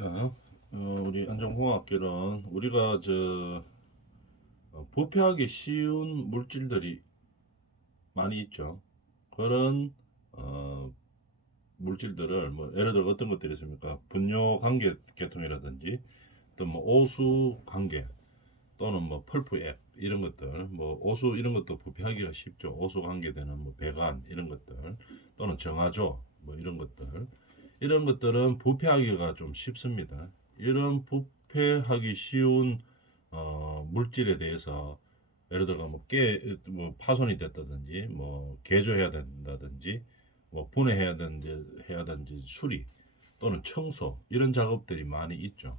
자, 우리 안전공학계는 우리가 부패하기 쉬운 물질들이 많이 있죠. 그런 어, 물질들을 뭐 예를 들어 어떤 것들이 있습니까? 분뇨 관계 계통이라든지 또 뭐 오수 관계 또는 뭐 펄프액 이런 것들 뭐 오수 이런 것도 부패하기가 쉽죠. 오수 관계되는 뭐 배관 이런 것들 또는 정화조 뭐 이런 것들은 부패하기가 좀 쉽습니다. 이런 부패하기 쉬운 물질에 대해서 예를 들어 뭐 파손이 됐다든지 뭐 개조해야 된다든지 뭐 분해해야 되는지 수리 또는 청소 이런 작업들이 많이 있죠.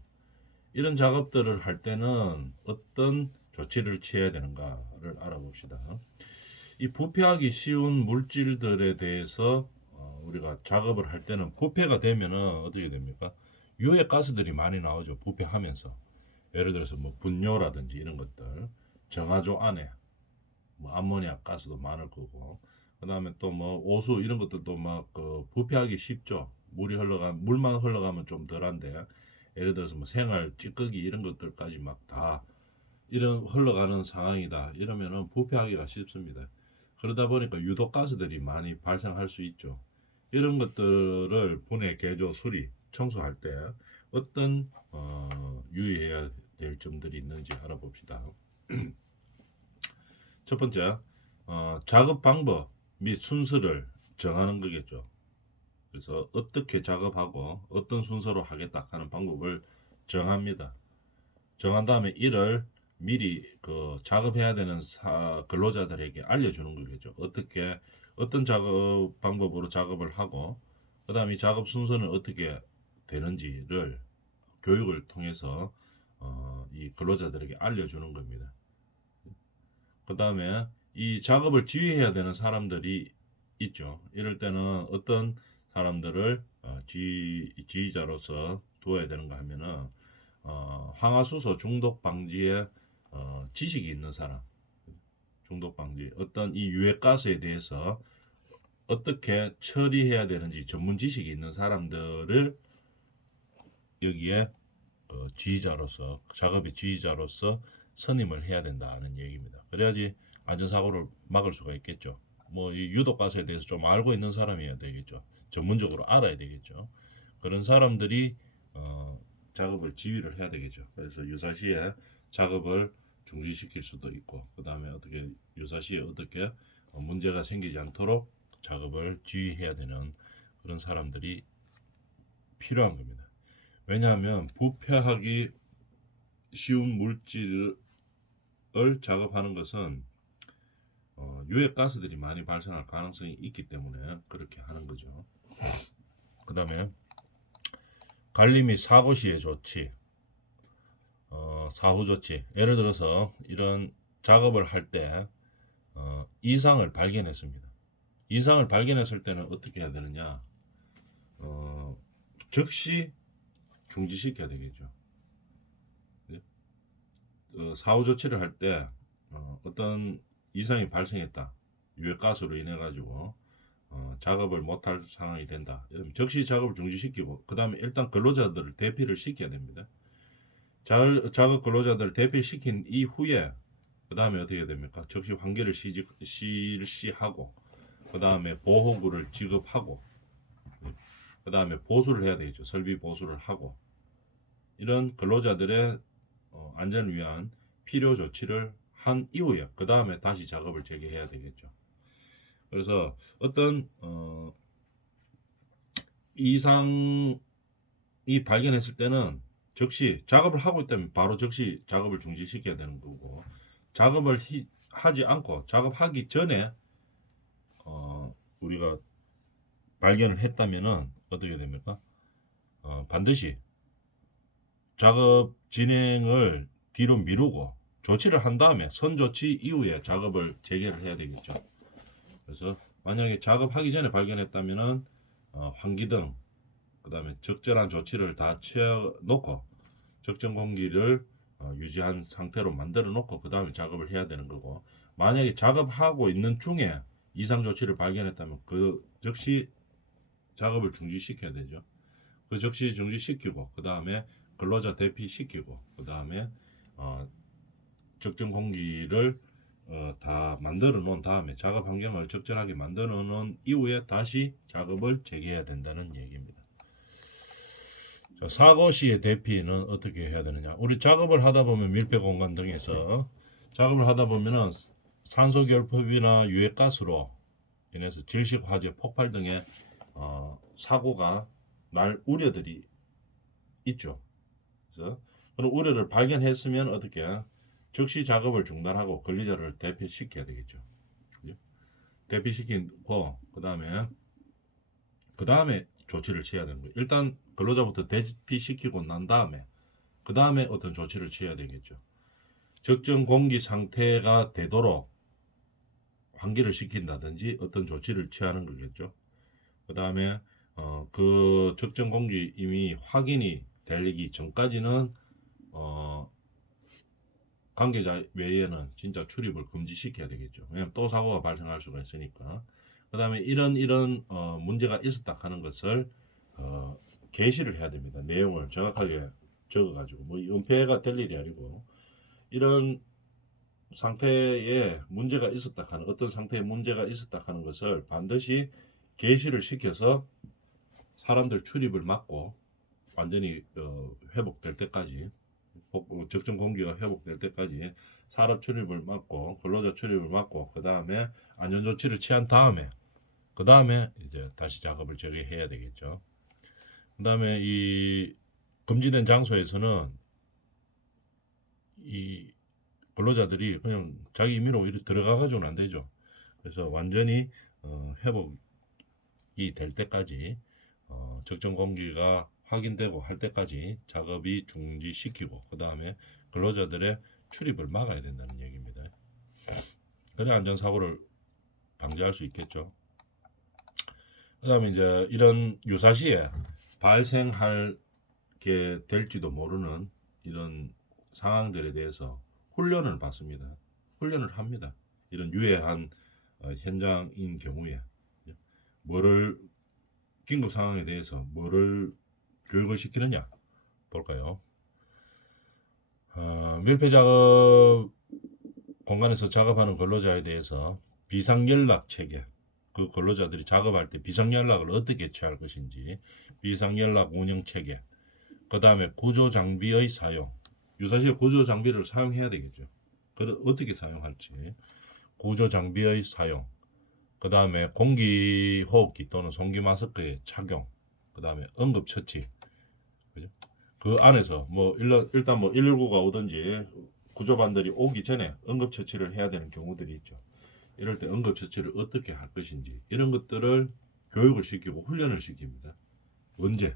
이런 작업들을 할 때는 어떤 조치를 취해야 되는가를 알아봅시다. 이 부패하기 쉬운 물질들에 대해서 우리가 작업을 할 때는 부패가 되면은 어떻게 됩니까? 유해 가스들이 많이 나오죠. 부패하면서. 예를 들어서 뭐 분뇨라든지 이런 것들, 정화조 안에 뭐 암모니아 가스도 많을 거고, 그다음에 또 뭐 오수 이런 것들도 막그 부패하기 쉽죠. 물만 흘러가면 좀 덜한데, 예를 들어서 뭐 생활 찌꺼기 이런 것들까지 막 다 이런 흘러가는 상황이다. 이러면은 부패하기가 쉽습니다. 그러다 보니까 유독 가스들이 많이 발생할 수 있죠. 이런 것들을 분해, 개조, 수리, 청소할 때 어떤 유의해야 될 점들이 있는지 알아봅시다. 첫 번째, 작업 방법 및 순서를 정하는 거겠죠. 그래서 어떻게 작업하고 어떤 순서로 하겠다 하는 방법을 정합니다. 정한 다음에 이를 미리 그 작업해야 되는 근로자들에게 알려주는 거겠죠. 어떤 작업 방법으로 작업을 하고 그다음에 이 작업 순서는 어떻게 되는지를 교육을 통해서 이 근로자들에게 알려주는 겁니다. 그다음에 이 작업을 지휘해야 되는 사람들이 있죠. 이럴 때는 어떤 사람들을 지휘자로서 두어야 되는가 하면은 황화수소 중독 방지에 지식이 있는 사람, 중독 방지, 어떤 이 유해가스에 대해서 어떻게 처리해야 되는지 전문 지식이 있는 사람들을 여기에 작업의 지휘자로서 선임을 해야 된다는 얘기입니다. 그래야지 안전사고를 막을 수가 있겠죠. 뭐 이 유독가스에 대해서 좀 알고 있는 사람이어야 되겠죠. 전문적으로 알아야 되겠죠. 그런 사람들이 작업을 지휘를 해야 되겠죠. 그래서 유사시에 작업을 중지시킬 수도 있고, 그 다음에 유사시에 어떻게 문제가 생기지 않도록 작업을 지휘해야 되는 그런 사람들이 필요한 겁니다. 왜냐하면 부패하기 쉬운 물질을 작업하는 것은 유해 가스들이 많이 발생할 가능성이 있기 때문에 그렇게 하는 거죠. 그 다음에 관리 및 사고 시의 조치, 사후 조치. 예를 들어서 이런 작업을 할 때 이상을 발견했습니다. 이상을 발견했을 때는 어떻게 해야 되느냐? 어, 즉시 중지시켜야 되겠죠. 네? 사후 조치를 할 때 어떤 이상이 발생했다. 유해가스로 인해 가지고 작업을 못할 상황이 된다. 이러면 즉시 작업을 중지시키고 그 다음에 일단 근로자들을 대피를 시켜야 됩니다. 작업 근로자들을 대피시킨 이후에 그 다음에 어떻게 됩니까? 즉시 환기를 실시하고 그 다음에 보호구를 지급하고 그 다음에 보수를 해야 되겠죠. 설비 보수를 하고 이런 근로자들의 안전을 위한 필요 조치를 한 이후에 그 다음에 다시 작업을 재개해야 되겠죠. 그래서 어떤 이상이 발견했을 때는 즉시 작업을 하고 있다면 바로 즉시 작업을 중지시켜야 되는 거고 작업을 하지 않고 작업하기 전에 우리가 발견을 했다면은 어떻게 됩니까? 반드시 작업 진행을 뒤로 미루고 조치를 한 다음에 선조치 이후에 작업을 재개를 해야 되겠죠. 그래서 만약에 작업하기 전에 발견했다면은 환기등 그다음에 적절한 조치를 다 취해 놓고 적정 공기를 유지한 상태로 만들어 놓고 그다음에 작업을 해야 되는 거고 만약에 작업하고 있는 중에 이상 조치를 발견했다면 그 즉시 작업을 중지시켜야 되죠. 그 즉시 중지시키고 그 다음에 근로자 대피시키고 그 다음에 적정 공기를 다 만들어 놓은 다음에 작업 환경을 적절하게 만들어 놓은 이후에 다시 작업을 재개해야 된다는 얘기입니다. 자, 사고 시의 대피는 어떻게 해야 되느냐? 우리 작업을 하다 보면 밀폐 공간 등에서 작업을 하다 보면은 산소 결핍이나 유해가스로 인해서 질식 화재 폭발 등의 사고가 날 우려들이 있죠. 그래서 그런 우려를 발견했으면 어떻게 즉시 작업을 중단하고 관리자를 대피시켜야 되겠죠. 그죠? 대피시키고 그 다음에 조치를 취해야 되는 거예요. 일단 근로자부터 대피시키고 난 다음에 그 다음에 어떤 조치를 취해야 되겠죠. 적정 공기 상태가 되도록 환기를 시킨다든지 어떤 조치를 취하는 거겠죠. 그 다음에 그 적정 공기 이미 확인이 되기 전까지는 관계자 외에는 진짜 출입을 금지시켜야 되겠죠. 왜냐하면 또 사고가 발생할 수가 있으니까. 그 다음에 이런 문제가 있었다 하는 것을 게시를 해야 됩니다. 내용을 정확하게 적어가지고 뭐 은폐가 될 일이 아니고 이런 상태에 문제가 있었다 하는 어떤 상태에 문제가 있었다 하는 것을 반드시 게시를 시켜서 사람들 출입을 막고 완전히 회복될 때까지 적정 공기가 회복될 때까지 사람 출입을 막고 근로자 출입을 막고 그 다음에 안전 조치를 취한 다음에 그 다음에 이제 다시 작업을 재개해야 되겠죠. 그 다음에 이 금지된 장소에서는 이 근로자들이 그냥 자기 임의로 이렇게 들어가가지고는 안 되죠. 그래서 완전히 회복이 될 때까지 적정 공기가 확인되고 할 때까지 작업이 중지시키고 그 다음에 근로자들의 출입을 막아야 된다는 얘기입니다. 그래 안전사고를 방지할 수 있겠죠. 그 다음에 이제 이런 유사시에 발생하게 될지도 모르는 이런 상황들에 대해서 훈련을 받습니다. 훈련을 합니다. 이런 유해한 현장인 경우에 뭐를 긴급 상황에 대해서 뭐를 교육을 시키느냐 볼까요? 밀폐 작업 공간에서 작업하는 근로자에 대해서 비상연락 체계, 그 근로자들이 작업할 때 비상연락을 어떻게 취할 것인지, 비상연락 운영 체계, 그 다음에 구조 장비의 사용, 유사시에 구조 장비를 사용해야 되겠죠. 어떻게 사용할지, 구조 장비의 사용, 그 다음에 공기호흡기 또는 송기 마스크의 착용, 그 다음에 응급처치, 그죠? 그 안에서 뭐 일단 뭐 119가 오든지 구조반들이 오기 전에 응급처치를 해야 되는 경우들이 있죠. 이럴 때 응급처치를 어떻게 할 것인지 이런 것들을 교육을 시키고 훈련을 시킵니다. 언제?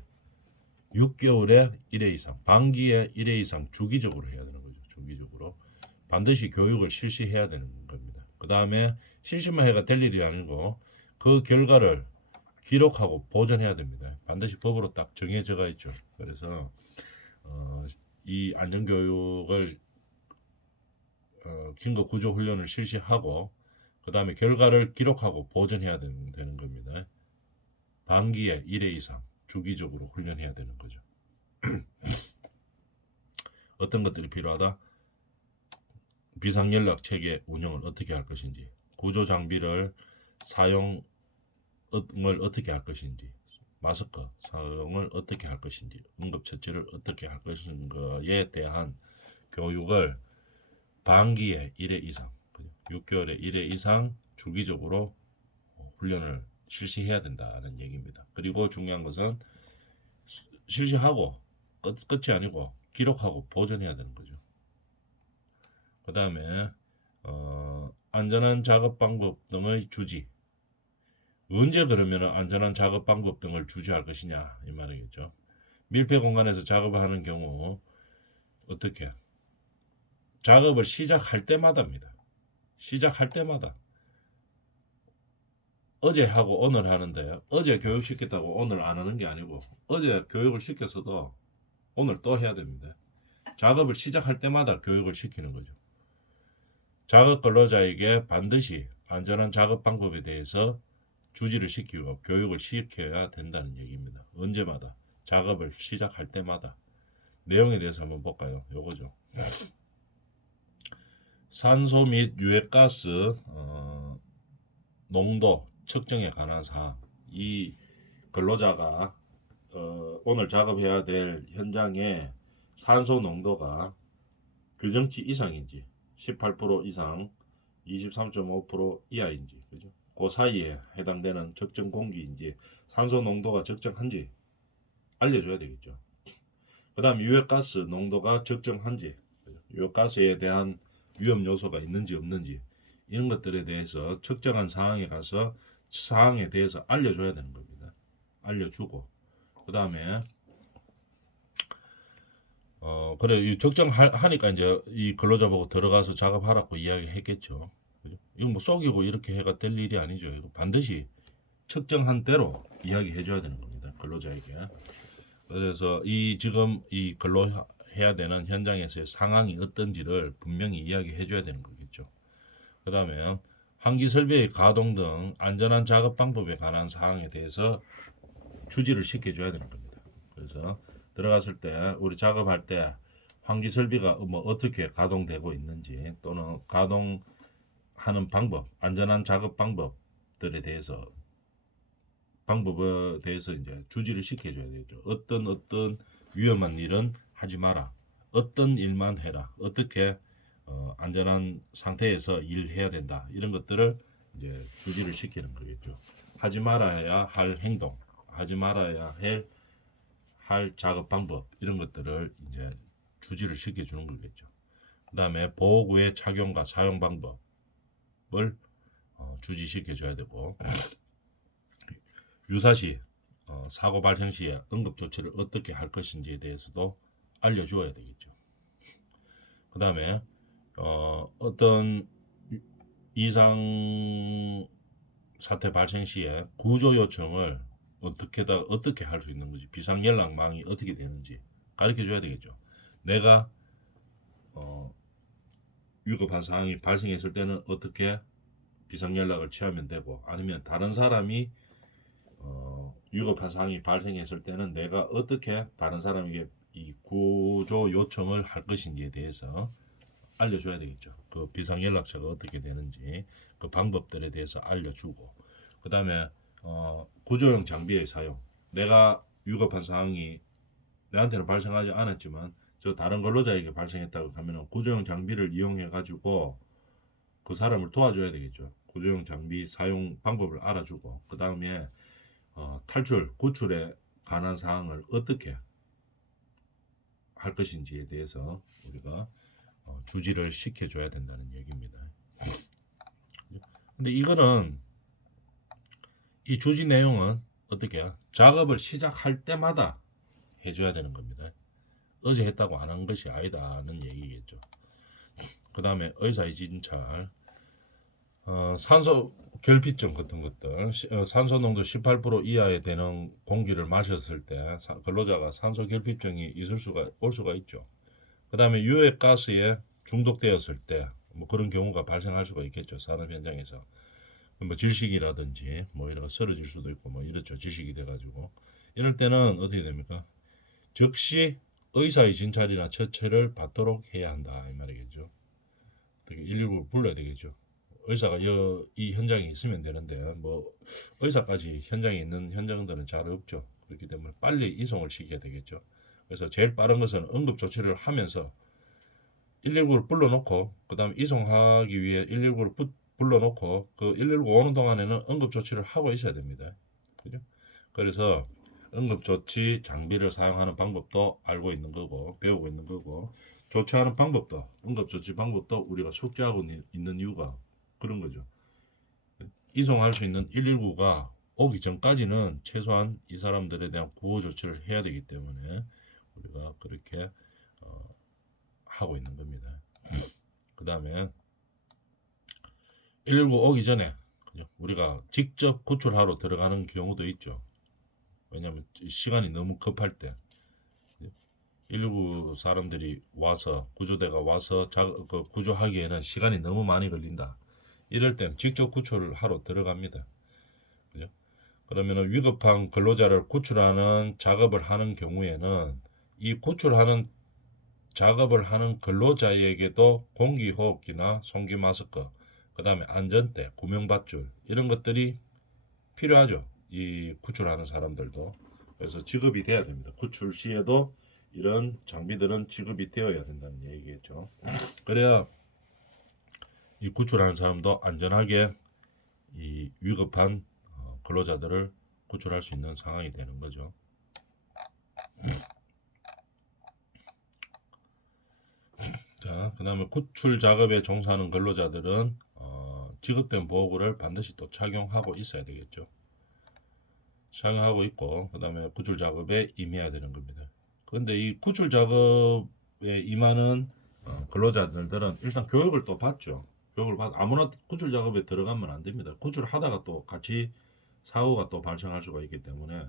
6개월에 1회 이상, 반기에 1회 이상 주기적으로 해야 되는 거죠. 주기적으로 반드시 교육을 실시해야 되는 겁니다. 그 다음에 실시만 해가 될 일이 아니고 그 결과를 기록하고 보존해야 됩니다. 반드시 법으로 딱 정해져가 있죠. 그래서 이 안전교육을 긴급 구조 훈련을 실시하고 그 다음에 결과를 기록하고 보존해야 되는 겁니다. 반기에 1회 이상 주기적으로 훈련해야 되는 거죠. 어떤 것들이 필요하다? 비상연락 체계 운영을 어떻게 할 것인지, 구조 장비를 사용을 어떻게 할 것인지, 마스크 사용을 어떻게 할 것인지, 응급처치를 어떻게 할 것인가에 대한 교육을 반기에 1회 이상, 6개월에 1회 이상 주기적으로 훈련을 실시해야 된다는 얘기입니다. 그리고 중요한 것은 실시하고 끝이 아니고 기록하고 보존해야 되는 거죠. 그 다음에 안전한 작업 방법 등의 주지. 언제 그러면 안전한 작업 방법 등을 주지할 것이냐 이 말이겠죠. 밀폐 공간에서 작업을 하는 경우 어떻게? 작업을 시작할 때마다입니다. 시작할 때마다. 어제 하고 오늘 하는데 어제 교육시켰다고 오늘 안 하는 게 아니고 어제 교육을 시켰어도 오늘 또 해야 됩니다. 작업을 시작할 때마다 교육을 시키는 거죠. 작업 근로자에게 반드시 안전한 작업 방법에 대해서 주지를 시키고 교육을 시켜야 된다는 얘기입니다. 언제마다 작업을 시작할 때마다 내용에 대해서 한번 볼까요? 요거죠. 산소 및 유해가스 농도 측정에 관한 사항. 이 근로자가 오늘 작업해야 될 현장의 산소 농도가 규정치 이상인지 18% 이상 23.5% 이하인지, 그죠? 그 사이에 해당되는 적정 공기인지 산소 농도가 적정한지 알려줘야 되겠죠. 그 다음 유해가스 농도가 적정한지, 유해가스에 대한 위험 요소가 있는지 없는지 이런 것들에 대해서 측정한 상황에 가서 사항에 대해서 알려줘야 되는 겁니다. 알려주고 그 다음에 그래 이 적정하니까 이제 이 근로자 보고 들어가서 작업하라고 이야기했겠죠. 그죠? 이거 뭐 속이고 이렇게 해가 될 일이 아니죠. 이거 반드시 측정한 대로 이야기해줘야 되는 겁니다. 근로자에게. 그래서 이 지금 이 근로해야 되는 현장에서의 상황이 어떤지를 분명히 이야기해줘야 되는 거겠죠. 그 다음에 환기 설비의 가동 등 안전한 작업 방법에 관한 사항에 대해서 주지를 시켜줘야 되는 겁니다. 그래서 들어갔을 때 우리 작업할 때 환기 설비가 뭐 어떻게 가동되고 있는지 또는 가동하는 방법, 안전한 작업 방법들에 대해서 방법에 대해서 이제 주지를 시켜줘야 되죠. 어떤 위험한 일은 하지 마라. 어떤 일만 해라. 어떻게 안전한 상태에서 일해야 된다. 이런 것들을 이제 주지를 시키는 거겠죠. 하지 말아야 할 행동, 하지 말아야 할 작업 방법 이런 것들을 이제 주지를 시켜주는 거겠죠. 그 다음에 보호구의 착용과 사용 방법을 주지시켜줘야 되고 유사시 사고 발생 시에 응급 조치를 어떻게 할 것인지에 대해서도 알려주어야 되겠죠. 그 다음에 어떤 이상 사태 발생 시에 구조 요청을 어떻게 할 수 있는 건지 비상연락망이 어떻게 되는지 가르쳐줘야 되겠죠. 내가 위급한 상황이 발생했을 때는 어떻게 비상연락을 취하면 되고 아니면 다른 사람이 위급한 상황이 발생했을 때는 내가 어떻게 다른 사람에게 이 구조 요청을 할 것인지에 대해서 알려줘야 되겠죠. 그 비상연락처가 어떻게 되는지 그 방법들에 대해서 알려주고 그 다음에 구조용 장비의 사용 내가 위급한 상황이 내한테는 발생하지 않았지만 저 다른 근로자에게 발생했다고 하면 구조용 장비를 이용해 가지고 그 사람을 도와줘야 되겠죠. 구조용 장비 사용 방법을 알아주고 그 다음에 구출에 관한 사항을 어떻게 할 것인지에 대해서 우리가 주지를 시켜줘야 된다는 얘기입니다. 근데 이거는 이 주지 내용은 어떻게 해요? 작업을 시작할 때마다 해줘야 되는 겁니다. 어제 했다고 안 한 것이 아니다는 얘기겠죠. 그 다음에 의사의 진찰, 산소 결핍증 같은 것들, 산소 농도 18% 이하에 되는 공기를 마셨을 때 근로자가 산소 결핍증이 올 수가 있죠. 그 다음에 유해 가스에 중독되었을 때 뭐 그런 경우가 발생할 수가 있겠죠. 산업 현장에서 뭐 질식이라든지 뭐 이런 거 쓰러질 수도 있고 뭐 이렇죠. 질식이 돼가지고 이럴 때는 어떻게 됩니까? 즉시 의사의 진찰이나 처치를 받도록 해야 한다 이 말이겠죠. 어떻게 119를 불러야 되겠죠. 의사가 이 현장에 있으면 되는데 뭐 의사까지 현장에 있는 현장들은 잘 없죠. 그렇기 때문에 빨리 이송을 시켜야 되겠죠. 그래서 제일 빠른 것은 응급 조치를 하면서 119를 불러놓고 그 다음에 이송하기 위해 119를 불러놓고 그 119 오는 동안에는 응급 조치를 하고 있어야 됩니다. 그죠? 그래서 응급 조치 장비를 사용하는 방법도 알고 있는 거고 배우고 있는 거고 조치하는 방법도 응급 조치 방법도 우리가 숙지하고 있는 이유가 그런 거죠. 이송할 수 있는 119가 오기 전까지는 최소한 이 사람들에 대한 구호 조치를 해야 되기 때문에 우리가 그렇게 하고 있는 겁니다. 그 다음에 119 오기 전에 우리가 직접 구출하러 들어가는 경우도 있죠. 왜냐하면 시간이 너무 급할 때 119 사람들이 와서 구조대가 와서 구조하기에는 시간이 너무 많이 걸린다. 이럴 때는 직접 구출을 하러 들어갑니다. 그죠? 그러면은 위급한 근로자를 구출하는 작업을 하는 경우에는 이 구출하는 작업을 하는 근로자에게도 공기호흡기나 송기 마스크, 그 다음에 안전대, 구명밧줄 이런 것들이 필요하죠. 이 구출하는 사람들도. 그래서 지급이 돼야 됩니다. 구출 시에도 이런 장비들은 지급이 되어야 된다는 얘기겠죠. 그래야 이 구출하는 사람도 안전하게 이 위급한 근로자들을 구출할 수 있는 상황이 되는 거죠. 자, 그 다음에 구출 작업에 종사하는 근로자들은 지급된 보호구를 반드시 또 착용하고 있어야 되겠죠. 착용하고 있고, 그 다음에 구출 작업에 임해야 되는 겁니다. 그런데 이 구출 작업에 임하는 근로자들은 일단 교육을 또 받죠. 교육을 받 아무나 구출 작업에 들어가면 안 됩니다. 구출을 하다가 또 같이 사고가 또 발생할 수가 있기 때문에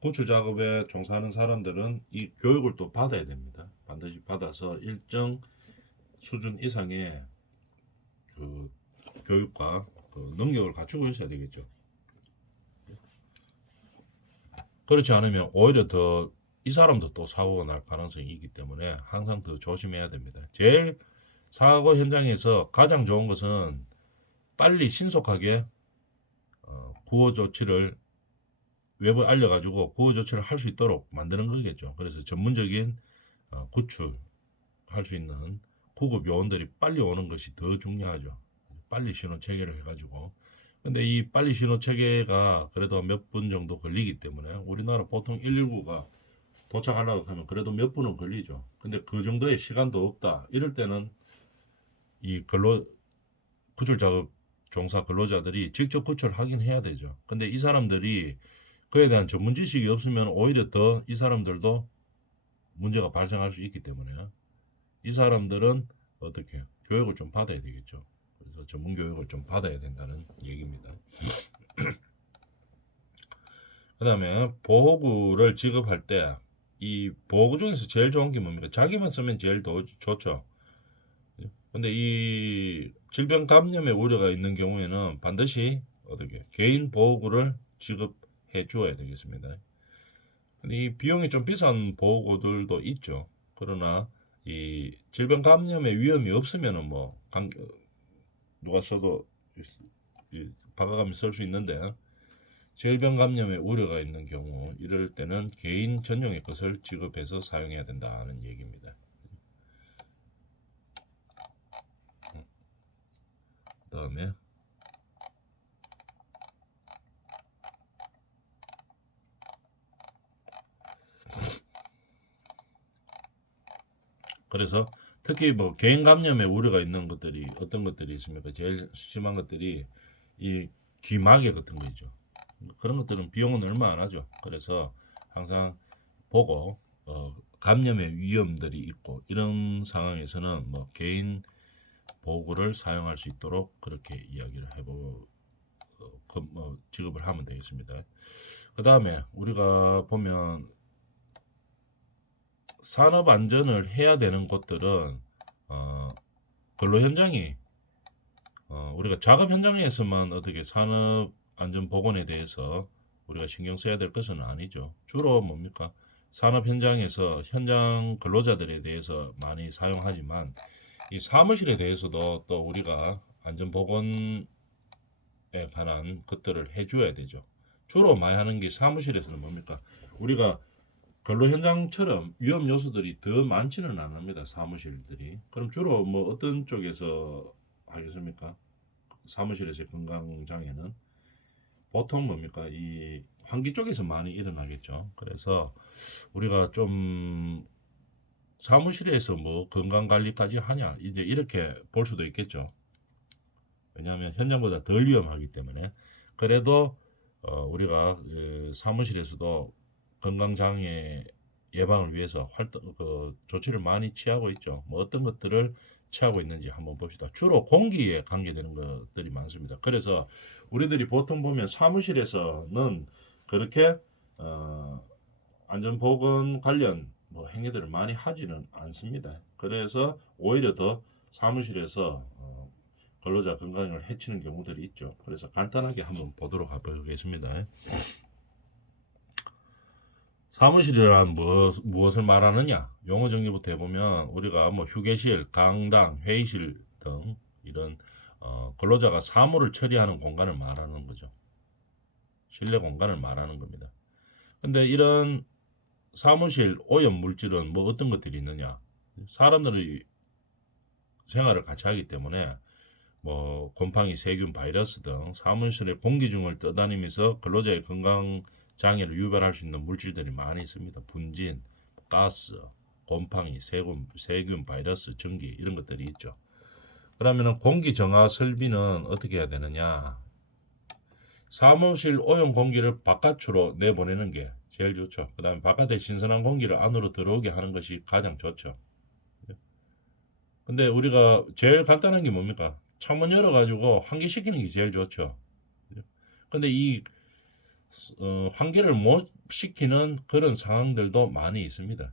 구출 작업에 종사하는 사람들은 이 교육을 또 받아야 됩니다. 반드시 받아서 일정 수준 이상의 그 교육과 그 능력을 갖추고 있어야 되겠죠. 그렇지 않으면 오히려 더 이 사람도 또 사고가 날 가능성이 있기 때문에 항상 더 조심해야 됩니다. 제일 사고 현장에서 가장 좋은 것은 빨리 신속하게 구호 조치를 외부에 알려가지고 구호 조치를 할 수 있도록 만드는 거겠죠. 그래서 전문적인 구출할 수 있는 구급 요원들이 빨리 오는 것이 더 중요하죠. 빨리 신호 체계를 해가지고. 근데 이 빨리 신호 체계가 그래도 몇 분 정도 걸리기 때문에 우리나라 보통 119가 도착하려고 하면 그래도 몇 분은 걸리죠. 근데 그 정도의 시간도 없다. 이럴 때는 이 구출 작업 종사 근로자들이 직접 구출하긴 해야 되죠. 근데 이 사람들이 그에 대한 전문 지식이 없으면 오히려 더 이 사람들도 문제가 발생할 수 있기 때문에 이 사람들은 어떻게 교육을 좀 받아야 되겠죠. 그래서 전문 교육을 좀 받아야 된다는 얘기입니다. 그 다음에 보호구를 지급할 때 이 보호구 중에서 제일 좋은 게 뭡니까? 자기만 쓰면 제일 좋죠. 근데 이 질병 감염의 우려가 있는 경우에는 반드시 어떻게 개인 보호구를 지급해 주어야 되겠습니다. 근데 이 비용이 좀 비싼 보호구들도 있죠. 그러나 이 질병 감염의 위험이 없으면은 뭐 누가 써도 박아가며 쓸 수 있는데 질병 감염의 우려가 있는 경우 이럴 때는 개인 전용의 것을 지급해서 사용해야 된다는 얘기입니다. 그다음에 그래서 특히 뭐 개인 감염의 우려가 있는 것들이 어떤 것들이 있습니까? 제일 심한 것들이 이 귀마개 같은 거 있죠. 그런 것들은 비용은 얼마 안 하죠. 그래서 항상 보고 감염의 위험들이 있고 이런 상황에서는 뭐 개인 보호구를 사용할 수 있도록 그렇게 이야기를 지급을 하면 되겠습니다. 그 다음에 우리가 보면 산업 안전을 해야 되는 곳들은 근로 현장이 우리가 작업 현장에서만 어떻게 산업 안전 보건에 대해서 우리가 신경 써야 될 것은 아니죠. 주로 뭡니까? 산업 현장에서 현장 근로자들에 대해서 많이 사용하지만 이 사무실에 대해서도 또 우리가 안전 보건에 관한 것들을 해줘야 되죠. 주로 많이 하는 게 사무실에서는 뭡니까? 우리가 근로 현장처럼 위험 요소들이 더 많지는 않습니다. 사무실들이. 그럼 주로 뭐 어떤 쪽에서 하겠습니까? 사무실에서의 건강 장애는 보통 뭡니까? 이 환기 쪽에서 많이 일어나겠죠. 그래서 우리가 좀 사무실에서 뭐 건강 관리까지 하냐 이제 이렇게 볼 수도 있겠죠. 왜냐하면 현장보다 덜 위험하기 때문에. 그래도 우리가 사무실에서도 건강 장애 예방을 위해서 조치를 많이 취하고 있죠. 뭐 어떤 것들을 취하고 있는지 한번 봅시다. 주로 공기에 관계되는 것들이 많습니다. 그래서 우리들이 보통 보면 사무실에서는 그렇게 안전보건 관련 뭐 행위들을 많이 하지는 않습니다. 그래서 오히려 더 사무실에서 근로자 건강을 해치는 경우들이 있죠. 그래서 간단하게 한번 보도록 해보겠습니다. 사무실이란 무엇을 말하느냐? 용어 정리부터 해보면 우리가 뭐 휴게실, 강당, 회의실 등 이런 근로자가 사무를 처리하는 공간을 말하는 거죠. 실내 공간을 말하는 겁니다. 근데 이런 사무실 오염 물질은 뭐 어떤 것들이 있느냐? 사람들이 생활을 같이 하기 때문에 뭐 곰팡이, 세균, 바이러스 등 사무실의 공기 중을 떠다니면서 근로자의 건강 장애를 유발할 수 있는 물질들이 많이 있습니다. 분진, 가스, 곰팡이, 세균, 바이러스, 전기 이런 것들이 있죠. 그러면 공기 정화 설비는 어떻게 해야 되느냐? 사무실 오염 공기를 바깥으로 내보내는 게 제일 좋죠. 그 다음에 바깥에 신선한 공기를 안으로 들어오게 하는 것이 가장 좋죠. 근데 우리가 제일 간단한 게 뭡니까? 창문 열어가지고 환기시키는 게 제일 좋죠. 근데 이 환기를 못 시키는 그런 상황들도 많이 있습니다.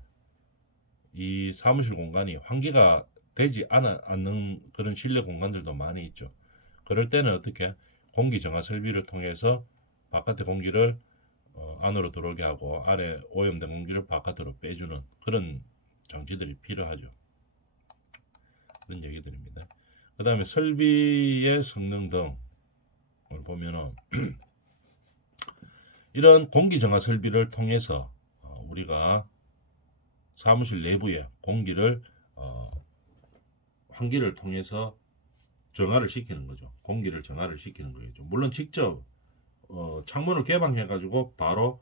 이 사무실 공간이 환기가 되지 않는 그런 실내 공간들도 많이 있죠. 그럴 때는 어떻게 공기 정화 설비를 통해서 바깥의 공기를 안으로 들어오게 하고 안에 오염된 공기를 바깥으로 빼주는 그런 장치들이 필요하죠. 그런 얘기들입니다. 그 다음에 설비의 성능 등을 보면은 이런 공기 정화 설비를 통해서 우리가 사무실 내부에 공기를 환기를 통해서 정화를 시키는 거죠. 공기를 정화를 시키는 거죠. 물론 직접 창문을 개방해 가지고 바로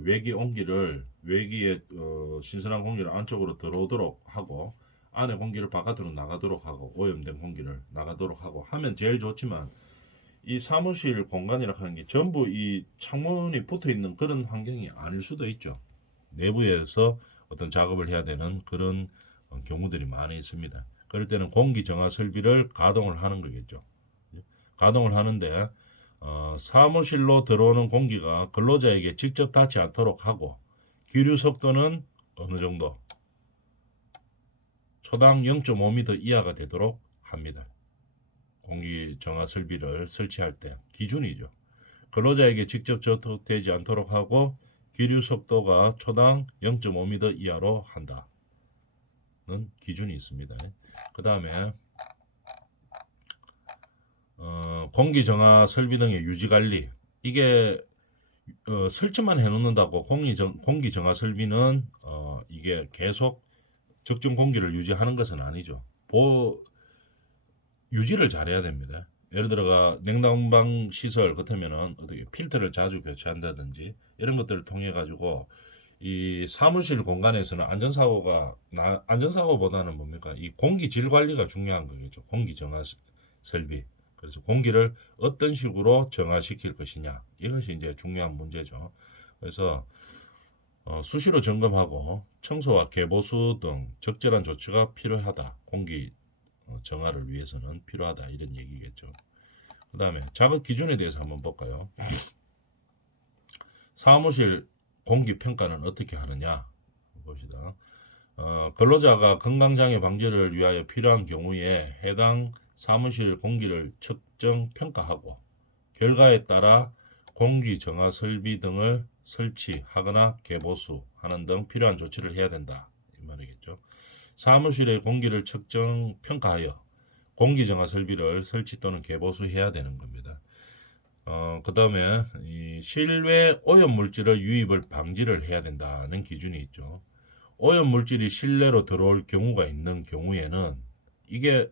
외기 온기를 외기의 신선한 공기를 안쪽으로 들어오도록 하고 안에 공기를 바깥으로 나가도록 하고 오염된 공기를 나가도록 하고 하면 제일 좋지만 이 사무실 공간이라 하는 게 전부 이 창문이 붙어 있는 그런 환경이 아닐 수도 있죠. 내부에서 어떤 작업을 해야 되는 그런 경우들이 많이 있습니다. 그럴 때는 공기 정화 설비를 가동을 하는 거겠죠. 가동을 하는데 사무실로 들어오는 공기가 근로자에게 직접 닿지 않도록 하고 기류 속도는 어느 정도 초당 0.5m 이하가 되도록 합니다. 공기 정화 설비를 설치할 때 기준이죠. 근로자에게 직접 접촉되지 않도록 하고 기류 속도가 초당 0.5m 이하로 한다는 기준이 있습니다. 그 다음에 공기 정화 설비 등의 유지 관리 이게 설치만 해놓는다고 공기 정화 설비는 이게 계속 적정 공기를 유지하는 것은 아니죠. 유지를 잘해야 됩니다. 예를 들어가 냉난방 시설 같으면은 어떻게 필터를 자주 교체한다든지 이런 것들을 통해 가지고 이 사무실 공간에서는 안전사고보다는 뭡니까? 이 공기질 관리가 중요한 거겠죠. 공기 정화 설비. 그래서 공기를 어떤 식으로 정화시킬 것이냐. 이것이 이제 중요한 문제죠. 그래서 수시로 점검하고 청소와 개보수 등 적절한 조치가 필요하다. 공기 정화를 위해서는 필요하다. 이런 얘기겠죠. 그 다음에 작업 기준에 대해서 한번 볼까요? 사무실 공기 평가는 어떻게 하느냐 봅시다. 근로자가 건강장애 방지를 위하여 필요한 경우에 해당 사무실 공기를 측정 평가하고 결과에 따라 공기 정화 설비 등을 설치하거나 개보수하는 등 필요한 조치를 해야 된다 이 말이겠죠. 사무실의 공기를 측정 평가하여 공기 정화 설비를 설치 또는 개보수해야 되는 겁니다. 그 다음에 이 실외 오염 물질의 유입을 방지를 해야 된다는 기준이 있죠. 오염 물질이 실내로 들어올 경우가 있는 경우에는 이게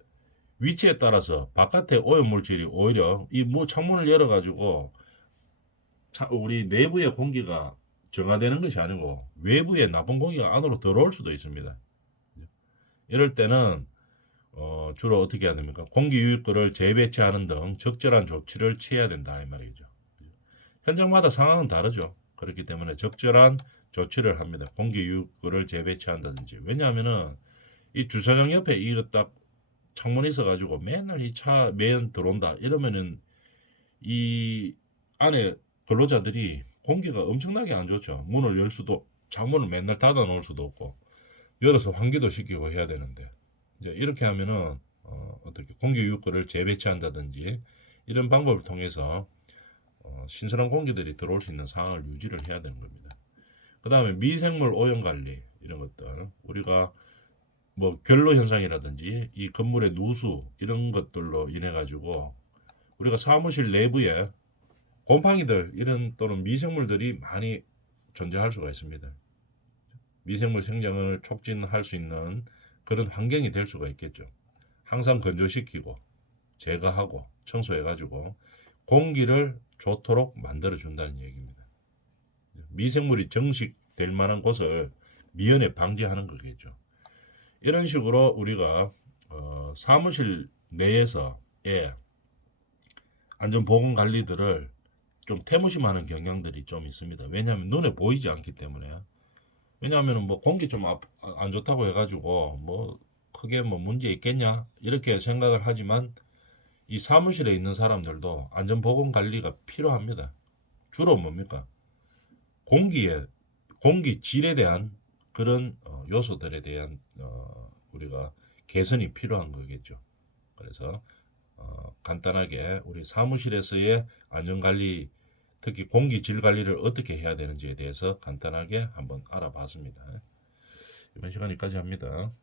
위치에 따라서 바깥에 오염 물질이 오히려 이 창문을 열어가지고 우리 내부의 공기가 정화되는 것이 아니고 외부의 나쁜 공기가 안으로 들어올 수도 있습니다. 이럴 때는 주로 어떻게 해야 됩니까? 공기 유입구를 재배치하는 등 적절한 조치를 취해야 된다 이 말이죠. 현장마다 상황은 다르죠. 그렇기 때문에 적절한 조치를 합니다. 공기 유입구를 재배치한다든지. 왜냐하면은 이 주차장 옆에 이거 딱 창문이 있어가지고 맨날 이 차 매연 들어온다 이러면은 이 안에 근로자들이 공기가 엄청나게 안 좋죠. 문을 열 수도 창문을 맨날 닫아 놓을 수도 없고 열어서 환기도 시키고 해야 되는데 이제 이렇게 하면은 어떻게 공기유입구를 재배치한다든지 이런 방법을 통해서 신선한 공기들이 들어올 수 있는 상황을 유지를 해야 되는 겁니다. 그 다음에 미생물 오염 관리 이런 것들 우리가 뭐 결로 현상이라든지 이 건물의 누수 이런 것들로 인해 가지고 우리가 사무실 내부에 곰팡이들 이런 또는 미생물들이 많이 존재할 수가 있습니다. 미생물 생장을 촉진할 수 있는 그런 환경이 될 수가 있겠죠. 항상 건조시키고 제거하고 청소해가지고 공기를 좋도록 만들어준다는 얘기입니다. 미생물이 정식될 만한 곳을 미연에 방지하는 거겠죠. 이런 식으로 우리가 사무실 내에서의 안전보건 관리들을 좀 태무심하는 경향들이 좀 있습니다. 왜냐하면 눈에 보이지 않기 때문에. 왜냐하면 뭐 공기 좀 안 좋다고 해가지고 뭐 크게 뭐 문제 있겠냐 이렇게 생각을 하지만 이 사무실에 있는 사람들도 안전보건 관리가 필요합니다. 주로 뭡니까? 공기 질에 대한 그런 요소들에 대한 우리가 개선이 필요한 거겠죠. 그래서 간단하게 우리 사무실에서의 안전관리, 특히 공기질 관리를 어떻게 해야 되는지에 대해서 간단하게 한번 알아봤습니다. 이번 시간 여기까지 합니다.